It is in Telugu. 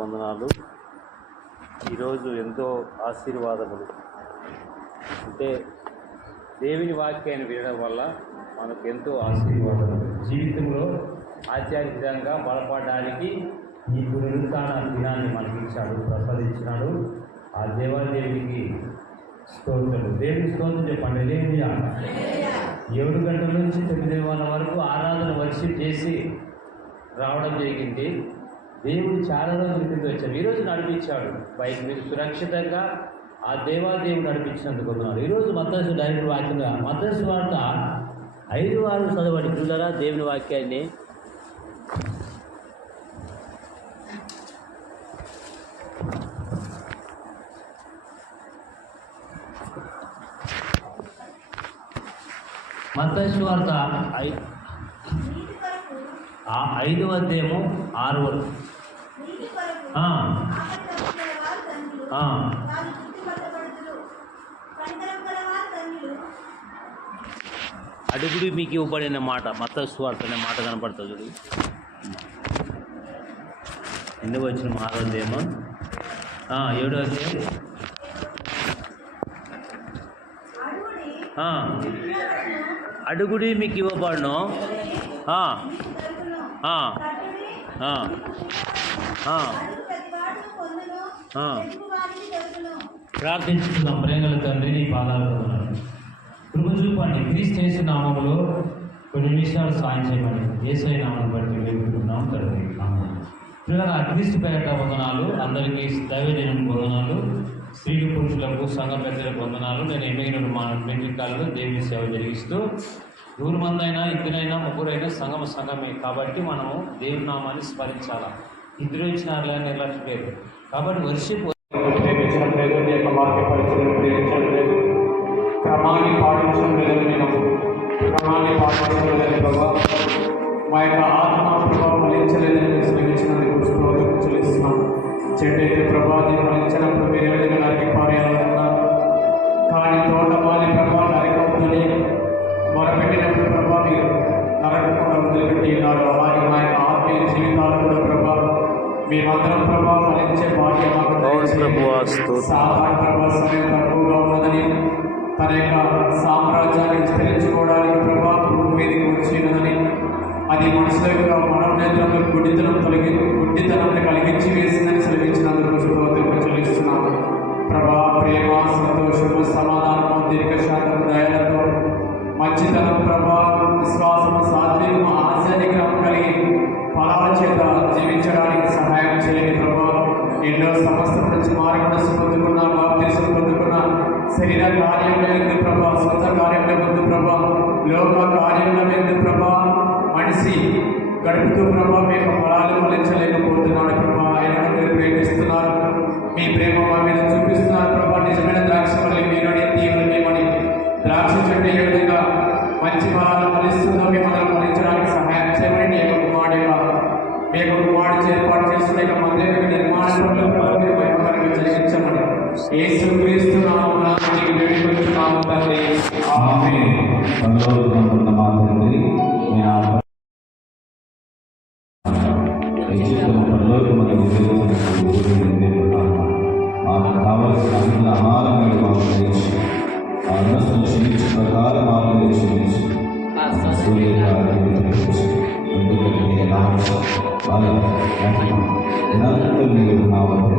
వందనాలు. ఈరోజు ఎంతో ఆశీర్వాదములు అంటే దేవుని వాక్యాన్ని వినడం వల్ల మనకు ఎంతో ఆశీర్వాదములు. జీవితంలో ఆధ్యాత్మికంగా బలపడడానికి ఈ పునరుత్థాన దినాన్ని మనకి ఇచ్చాడు, ప్రసాదించినాడు. ఆ దేవాదేవికి స్తోత్రము. దేవుని స్తోత్రం చెప్పండి. హల్లెలూయా. 7 గంటల నుంచి 9 వరకు ఆరాధన వర్షిప్ చేసి రావడం జరిగింది. దేవుడు చాలా రోజుల కింద వచ్చాడు, ఈరోజు నడిపించాడు. బైక్ మీద సురక్షితంగా ఆ దేవాదేవుడు నడిపించినందుకు ఉన్నాడు. ఈరోజు మత్తయి డైరెక్ట్ వాక్యంగా మత్తయి సువార్త 5-6 చదవండి పిల్లరా దేవుని వాక్యాన్ని. మత్తయి సువార్త 5వ అధ్యాయము 6 వరకు. అడుగుడు మీకు ఇవ్వబడిన మాట, మత్తయి సువార్త అనే మాట కనపడుతుంది చూడు. ఎందుకు వచ్చిన 6వ అధ్యాయము 7వ అధ్యాయం. అడుగుడి మీకు ఇవ్వబడును, ప్రార్థించుకుందాం. ప్రేమల తండ్రి నీ పాదాలు కృప చూపండి. క్రీస్తు చేసిన నామములో కొన్ని నిమిషాలు సాయం చేయమని యేసయ్య నామమును బట్టి వేడుకుంటున్నాం తండ్రి. పిల్లల క్రీస్తు పేరట వందనాలు. అందరికీ దైవజనం వందనాలు. స్త్రీలు పురుషులకు సంఘ పెద్దలకు వందనాలు. నేను ఎమ్మెగిన మా మెట్రికాల్లో దేవుని సేవ జరిగిస్తూ 100 మంది అయినా, 2 ముగ్గురైనా సంఘమే కాబట్టి మనము దేవుని నామాన్ని స్మరించాలా. 2 ఇచ్చినారులే నిర్లక్ష్యలేదు. కాబట్టి వర్షిప్ ప్రేమించడం లేదు, నీ యొక్క వాక్య పరిచయం ప్రేమించడం లేదు, క్రమాన్ని పాటించడం లేదు. నేను క్రమాన్ని పాటించడం లేదు ప్రభావ. మా యొక్క ఆత్మ ప్రభావం ఫలించలేదని శ్రమించినందుకు స్తోత్రం చెల్లిస్తున్నాం. చెట్టైతే ప్రభావం ఫలించినప్పుడు మీరు ఏ విధంగా నరికి పారేయాలన్నారు, కానీ తోటమాలి ప్రభావం నరకొద్దని మొరపెట్టినప్పుడు ప్రభావం మీరు నరకకుండా వదిలిపెట్టి ఉన్నారు. అలాగే మా యొక్క ఆత్మీయ జీవితాలు కూడా ప్రభావం మేమందరం ప్రభావం ఫలించే భాగ్యం మాకు సాధారణ ప్రభావ సమయం తక్కువగా ఉన్నదని, తన యొక్క సామ్రాజ్యాన్ని విస్తరించుకోవడానికి ప్రభావం భూమి మీదకి వచ్చినదని, అది మనుషుల యొక్క మనోనేత్రంలో గుడ్డితనం కలిగించి వేసిందని సెలవించినందుకు స్తోత్రం చెల్లిస్తున్నాము. ప్రభా ప్రేమ, సంతోషము, సమాధానము, దీర్ఘశాంతము, దయలతో మంచితనం, ప్రభా విశ్వాసము, సాత్వికము, ఆశానిగ్రహం కలిగి ఫలాల చేత జీవించడానికి సహాయం చేయండి ప్రభా. ఎన్నో సమస్యల నుంచి మార్గదర్శనం పొందుకున్న, బాప్తిసం పొందుకున్న శరీర కార్యంలో ఎందుకు ప్రభా, సొంత కార్యంలో ముందు ప్రభా, లోక కార్యంలో ఎందుకు ప్రభా, మనిషి గడుపుతూ ప్రభా మేము ఫలాలు ఫలించలేకపోతున్నాడు ప్రభా. ఆయనను మీరు ప్రేమిస్తున్నారు, మీ ప్రేమ మా మీద చూపిస్తున్నారు ప్రభా. నిజమైన ద్రాక్ష వల్ల మీరు తీవ్ర మేమని ద్రాక్ష చెట్టు ఏ విధంగా మంచి ఫలాలు ఫలిస్తుందో మిమ్మల్ని ఫలించడానికి సహాయం చేయమని మీ యొక్క కుమారుడు ఏర్పాటు చేస్తున్న యొక్క మందిర నిర్మాణ పనులు భయపడక జరిగించమని యేసు క్రీస్తు నామమున వేడుకొంచున్నాము తండ్రి. ఆమేన్. మాకు కావలసిన అన్ని ఆహారం మీరు మాకు దయచేసి, ఆ అన్నస్తులు క్షమించే ప్రకారం మాకు క్షమించి, ఎందుకంటే నిరంతరం మీరు నా వద్ద